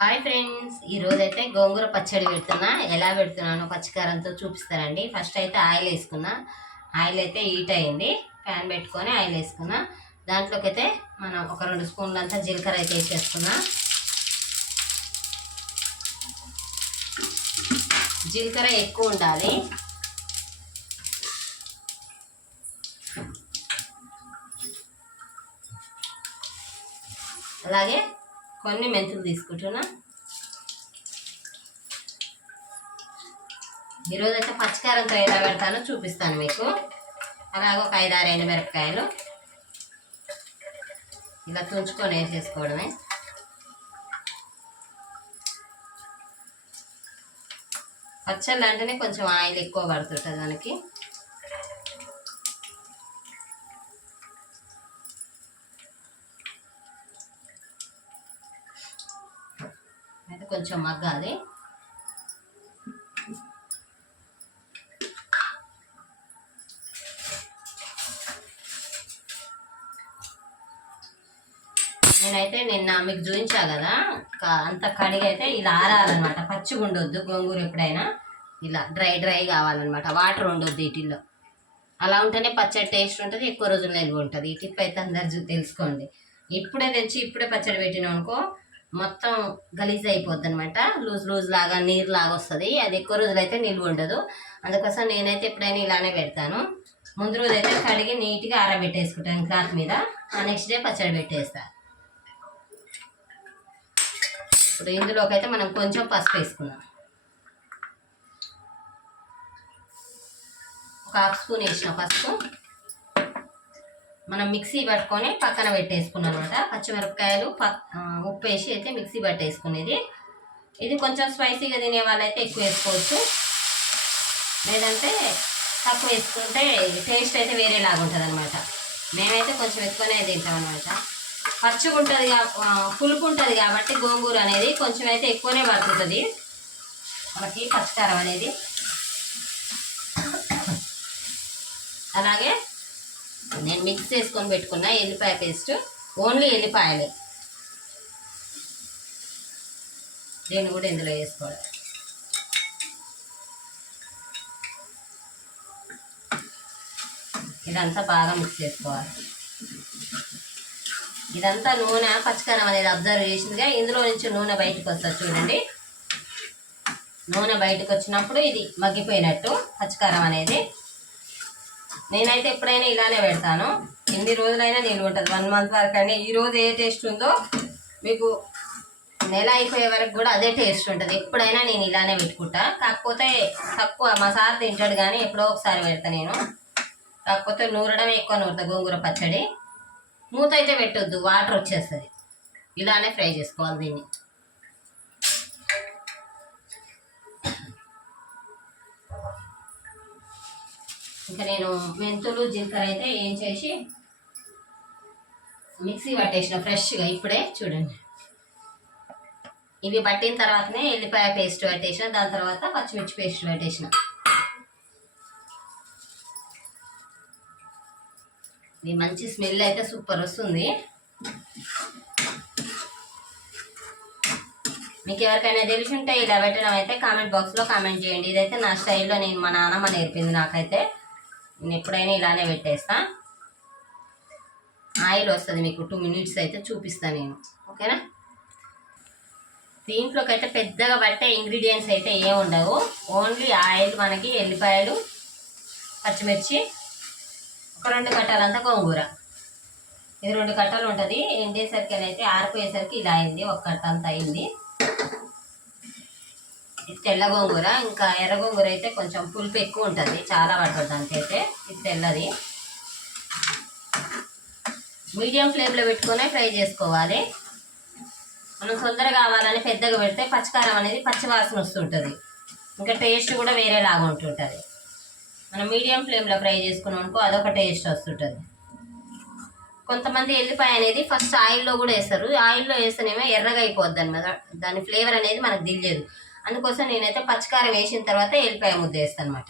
Hi friends, ఈరోజైతే గోంగూర పచ్చడి పెడుతున్నా. ఎలా పెడుతున్నానో పచ్చికారంతో చూపిస్తానండి. ఫస్ట్ అయితే ఆయిల్ వేసుకున్నా. ఆయిల్ అయితే హీట్ అయింది. ప్యాన్ పెట్టుకొని ఆయిల్ వేసుకున్నా. దాంట్లోకి అయితే మనం ఒక 2 స్పూన్లంతా జీలకర్ర అయితే వేసేసుకున్నా. జీలకర్ర ఎక్కువ ఉండాలి. అలాగే కొన్ని మెంతులు తీసుకుంటున్నా. ఈరోజైతే పచ్చికారంతో ఎలా పెడతానో చూపిస్తాను మీకు. అలాగే ఒక 5-6 ఎండుమిరపకాయలు ఇలా తుంచుకొని వేసేసుకోవడమే. పచ్చళ్ళు అంటేనే కొంచెం ఆయిల్ ఎక్కువ పడుతుంటుంది మనకి. అయితే కొంచెం మగ్గాలి. నేనైతే నిన్న మీకు చూపించా కదా, అంత కడిగి అయితే ఇలా ఆరాలన్నమాట. పచ్చిగా ఉండొద్దు గోంగూర. ఎప్పుడైనా ఇలా డ్రై కావాలన్నమాట. వాటర్ ఉండొద్దు వీటిల్లో. అలా ఉంటేనే పచ్చడి టేస్ట్ ఉంటుంది, ఎక్కువ రోజులు నిల్వ ఉంటుంది. ఈ టిప్ అయితే అందరు తెలుసుకోండి. ఇప్పుడే తెచ్చి ఇప్పుడే పచ్చడి పెట్టినాం అనుకో మొత్తం గలీజ్ అయిపోద్ది అనమాట. లూజ్ లాగా నీరు లాగా వస్తుంది. అది ఎక్కువ రోజులు అయితే నిల్వ ఉండదు. అందుకోసం నేనైతే ఎప్పుడైనా ఇలానే పెడతాను. ముందు రోజు అయితే కడిగి నీట్గా ఆరబెట్టేసుకుంటాను క్లాత్ మీద. నెక్స్ట్ డే పచ్చడి పెట్టేస్తాను. ఇప్పుడు ఇందులోకి అయితే మనం కొంచెం పసుపు వేసుకున్నాం. ఒక 1/2 స్పూన్ వేసిన పసుపు. మనం మిక్సీ పట్టుకొని పక్కన పెట్టేసుకున్నాం అనమాట. పచ్చిమిరపకాయలు ఉప్పు వేసి అయితే మిక్సీ పట్టేసుకునేది. ఇది కొంచెం స్పైసీగా తినే వాళ్ళైతే ఎక్కువ వేసుకోవచ్చు, లేదంటే తక్కువ వేసుకుంటే టేస్ట్ అయితే వేరేలాగా ఉంటుంది అనమాట. మేమైతే కొంచెం ఎక్కువనే తింటాం అనమాట. పచ్చిగా ఉంటుంది, పులుపు ఉంటుంది కాబట్టి గోంగూర అనేది కొంచెం అయితే ఎక్కువనే పడుతుంది మనకి పచ్చికారం అనేది. అలాగే నేను మిక్స్ చేసుకొని పెట్టుకున్న ఎల్లిపాయ పేస్ట్, ఓన్లీ ఎల్లిపాయలే. దీన్ని కూడా ఇందులో వేసుకోవాలి. ఇదంతా బాగా మిక్స్ చేసుకోవాలి. ఇదంతా నూనె పచ్చికారం అనేది అబ్జర్వ్ చేసిందిగా ఇందులో నుంచి నూనె బయటకు వస్తుంది చూడండి. నూనె బయటకు వచ్చినప్పుడు ఇది మగ్గిపోయినట్టు పచ్చికారం అనేది. నేనైతే ఎప్పుడైనా ఇలానే పెడతాను. ఎన్ని రోజులైనా నిల్వ ఉంటుంది, 1 మంత్ వరకు. అని ఈరోజు ఏ టేస్ట్ ఉందో మీకు నెల అయిపోయే వరకు కూడా అదే టేస్ట్ ఉంటుంది. ఎప్పుడైనా నేను ఇలానే పెట్టుకుంటా. కాకపోతే తక్కువ మా సార్ తింటాడు కానీ ఎప్పుడో ఒకసారి పెడతా నేను. కాకపోతే నూరడం ఎక్కువ నూరుతా గోంగూర పచ్చడి. మూత అయితే పెట్టొద్దు, వాటర్ వచ్చేస్తుంది. ఇలానే ఫ్రై చేసుకోవాలి దీన్ని. ఇంకా నేను మెంతులు జీలకర్ర అయితే ఏం చేసి మిక్సీ పట్టేసిన ఫ్రెష్గా ఇప్పుడే చూడండి. ఇవి పట్టిన తర్వాతనే ఎల్లిపాయ పేస్ట్ పట్టేసిన, దాని తర్వాత పచ్చిమిర్చి పేస్ట్ పట్టేసిన. ఇది మంచి స్మెల్ అయితే సూపర్ వస్తుంది. మీకు ఎవరికైనా తెలిసి ఉంటే ఇలా పెట్టడం అయితే కామెంట్ బాక్స్లో కామెంట్ చేయండి. ఇదైతే నా స్టైల్లో నేను మా నాన్నమ్మ నేర్పింది నాకైతే. నేను ఎప్పుడైనా ఇలానే పెట్టేస్తా. ఆయిల్ వస్తుంది మీకు 2 మినిట్స్ అయితే చూపిస్తాను నేను, ఓకేనా. దీంట్లోకి అయితే పెద్దగా పట్టే ఇంగ్రీడియంట్స్ అయితే ఏమి ఉండవు. ఓన్లీ ఆయిల్, మనకి ఎల్లిపాయలు, పచ్చిమిర్చి, ఒక 2 కట్టాలంతా గోంగూర. ఇది 2 కట్టలు ఉంటుంది. ఎండేసరికి అయితే ఆరిపోయేసరికి ఇలా అయింది, 1 కట్ట అంతా అయింది. ఇది తెల్ల గోంగూర. ఇంకా ఎర్ర గోంగూర అయితే కొంచెం పులుపు ఎక్కువ ఉంటుంది, చాలా పడుతుంది దానికైతే. ఇది తెల్లది. మీడియం ఫ్లేమ్లో పెట్టుకునే ఫ్రై చేసుకోవాలి. మనం తొందరగా కావాలని పెద్దగా పెడితే పచ్చికారం అనేది పచ్చివాసన వస్తుంటుంది, ఇంకా టేస్ట్ కూడా వేరేలాగా ఉంటుంటుంది. మనం మీడియం ఫ్లేమ్లో ఫ్రై చేసుకున్నాం అనుకో అదొక టేస్ట్ వస్తుంటుంది. కొంతమంది ఎల్లిపాయ అనేది ఫస్ట్ ఆయిల్లో కూడా వేస్తారు. ఆయిల్లో వేస్తేనేమో ఎర్రగా అయిపోద్ది అన్నమాట. దాని ఫ్లేవర్ అనేది మనకు తెలియదు. అందుకోసం నేనైతే పచ్చికారం వేసిన తర్వాత ఎల్లిపాయ ముద్ద వేస్తాను అనమాట.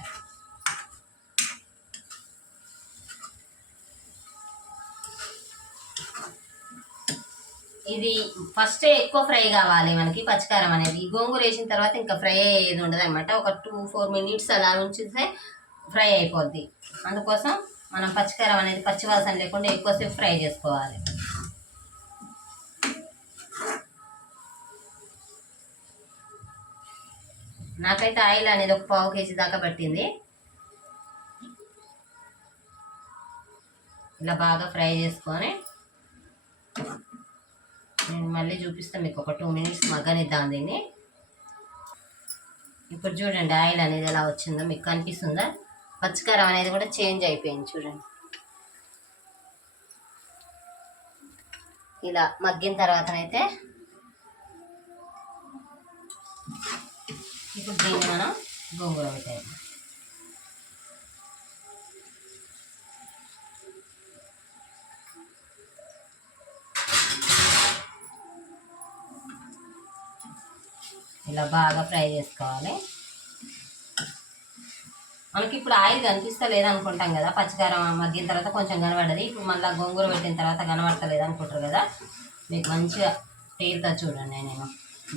ఇది ఫస్ట్ ఎక్కువ ఫ్రై కావాలి మనకి పచ్చికారం అనేది. గోంగూర వేసిన తర్వాత ఇంకా ఫ్రై అయ్యేది ఉండదు అనమాట. ఒక 2-4 మినిట్స్ అలా ఉంచితే ఫ్రై అయిపోద్ది. అందుకోసం మనం పచ్చికారం అనేది పచ్చివాసన లేకుండా ఎక్కువసేపు ఫ్రై చేసుకోవాలి. నాకైతే ఆయిల్ అనేది ఒక 1/2 కేజీ దాకా పట్టింది. ఇలా బాగా ఫ్రై చేసుకొని నేను మళ్ళీ చూపిస్తాను మీకు. ఒక 2 మినిట్స్ మగ్గనిద్దాం దీన్ని. ఇప్పుడు చూడండి ఆయిల్ అనేది ఎలా వచ్చిందో మీకు కనిపిస్తుందా? పచ్చికారం అనేది కూడా చేంజ్ అయిపోయింది చూడండి. ఇలా మగ్గిన తర్వాతనైతే ఇప్పుడు దీన్ని మనం గోంగూర పెట్టాలి. ఇలా బాగా ఫ్రై చేసుకోవాలి. మనకి ఇప్పుడు ఆయిల్ కనిపిస్తలేదు అనుకుంటాం కదా, పచ్చికారం మగ్గిన తర్వాత కొంచెం కనబడది. ఇప్పుడు మళ్ళీ గోంగూర పెట్టిన తర్వాత కనబడతలేదు అనుకుంటారు కదా, మీకు మంచిగా తేలుతా చూడండి. నేను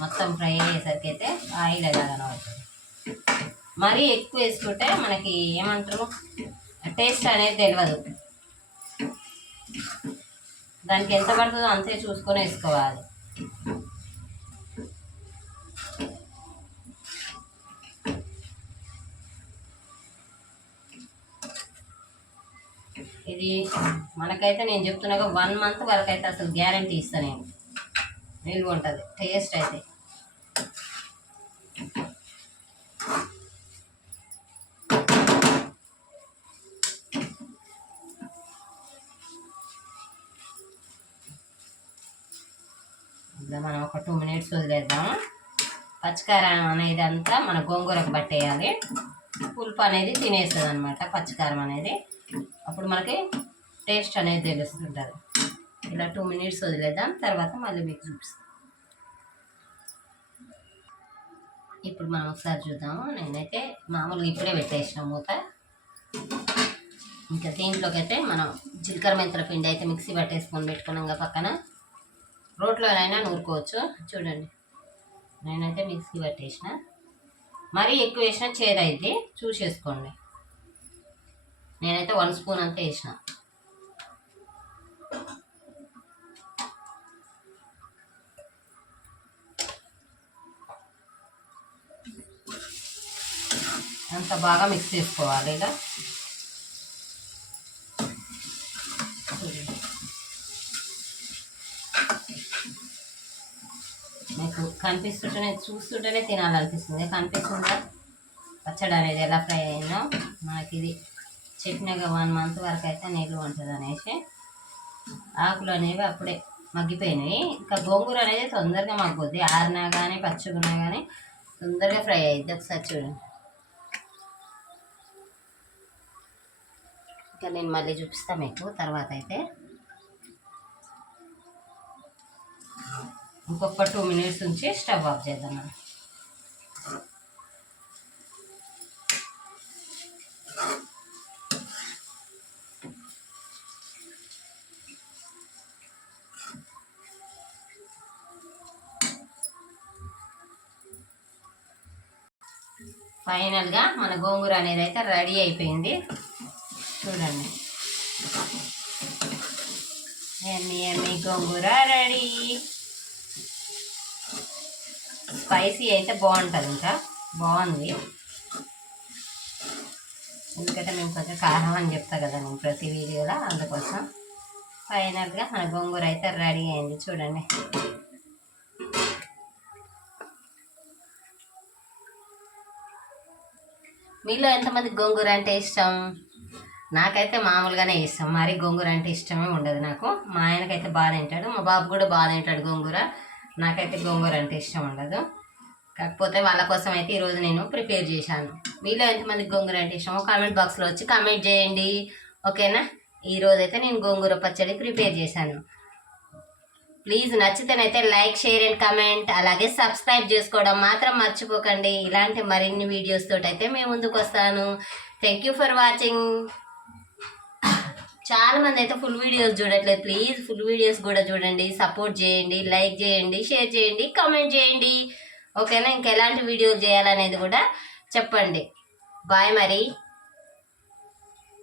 మొత్తం ఫ్రై అయ్యేసరికి అయితే ఆయిల్ ఎలా కనబడుతుంది. మరీ ఎక్కువ వేసుకుంటే మనకి ఏమంటారు టేస్ట్ అనేది తెలియదు. దానికి ఎంత పడుతుందో అంతే చూసుకొని వేసుకోవాలి. ఇది మనకైతే నేను చెప్తున్నాగా 1 మంత్ వరకు అయితే అసలు గ్యారంటీ ఇస్తాను నేను. నిల్వ ఉంటుంది టేస్ట్ అయితే. ఇలా మనం ఒక 2 మినిట్స్ వదిలేద్దాం. పచ్చికారం అనేది అంతా మన గోంగూరకు పట్టేయాలి. పులుపు అనేది తినేస్తుంది అనమాట పచ్చికారం అనేది. అప్పుడు మనకి టేస్ట్ అనేది తెలుస్తుంటుంది. ఇలా 2 మినిట్స్ వదిలేద్దాం, తర్వాత మళ్ళీ మీకు చూపిస్తాం. ఇప్పుడు మనం ఒకసారి చూద్దాము. నేనైతే మామూలుగా ఇప్పుడే పెట్టేసిన మూత. ఇంకా దీంట్లోకి అయితే మనం జీలకర్ర మెంతుల పిండి అయితే మిక్సీ పట్టేసుకొని పెట్టుకున్నాం పక్కన. రోట్లోనైనా నూరుకోవచ్చు. చూడండి నేనైతే మిక్సీ పట్టేసిన. మరీ ఎక్కువ వేసినా చేదైద్ది, చూసేసుకోండి. నేనైతే 1 స్పూన్ అంతా వేసిన. అంత బాగా మిక్స్ చేసుకోవాలి. ఇలా మీకు కనిపిస్తుంటేనే చూస్తుంటేనే తినాలనిపిస్తుంది. కనిపిస్తుందా పచ్చడి అనేది ఎలా ఫ్రై అయిందో? మనకి ఇది చెప్పినాక 1 మంత్ వరకు అయితే నిల్వ ఉంటుంది అనేసి. ఆకులు అనేవి అప్పుడే మగ్గిపోయినాయి. ఇంకా గోంగూర అనేది తొందరగా మగ్గుద్ది. ఆరినా కానీ పచ్చిగున్నా కానీ తొందరగా ఫ్రై అయ్యిద్ది. ఒకసారి చూడండి. ఇంకా నేను మళ్ళీ చూపిస్తాను మీకు తర్వాత. అయితే ఇంకొక 2 మినిట్స్ ఉంచి స్టవ్ ఆఫ్ చేద్దాం మనం. ఫైనల్గా మన గోంగూర అనేది అయితే రెడీ అయిపోయింది. చూడండి, ఎమ్మి గోంగూర రెడీ. స్పైసీ అయితే బాగుంటుంది, ఇంకా బాగుంది. ఎందుకంటే మేము కొంచెం కారం అని చెప్తా కదా నేను ప్రతి వీడియోలో, అందుకోసం. ఫైనల్గా మన గోంగూర అయితే రెడీ అయింది. చూడండి. మీలో ఎంతమంది గోంగూర అంటే ఇష్టం? నాకైతే మామూలుగానే ఇష్టం, మరి గోంగూర అంటే ఇష్టమే ఉండదు నాకు. మా ఆయనకైతే బాగా తింటాడు, మా బాబు కూడా బాగా తింటాడు గోంగూర. నాకైతే గోంగూర అంటే ఇష్టం ఉండదు. కాకపోతే వాళ్ళ కోసం అయితే ఈరోజు నేను ప్రిపేర్ చేశాను. మీలో ఎంతమంది గోంగూర అంటే ఇష్టమో కామెంట్ బాక్స్లో వచ్చి కామెంట్ చేయండి, ఓకేనా? ఈరోజైతే నేను గోంగూర పచ్చడి ప్రిపేర్ చేశాను. ప్లీజ్ నచ్చితేనైతే లైక్, షేర్ అండ్ కామెంట్, అలాగే సబ్స్క్రైబ్ చేసుకోవడం మాత్రం మర్చిపోకండి. ఇలాంటి మరిన్ని వీడియోస్ తోటి అయితే మేము ముందుకు వస్తాను. Thank you for watching. చాలా మంది అయితే ఫుల్ వీడియోస్ చూడట్లేదు. ప్లీజ్ ఫుల్ వీడియోస్ కూడా చూడండి, సపోర్ట్ చేయండి, లైక్ చేయండి, షేర్ చేయండి, కామెంట్ చేయండి. ఓకేనా? ఇంకెలాంటి వీడియోలు చేయాలనేది కూడా చెప్పండి. బాయ్ మరి.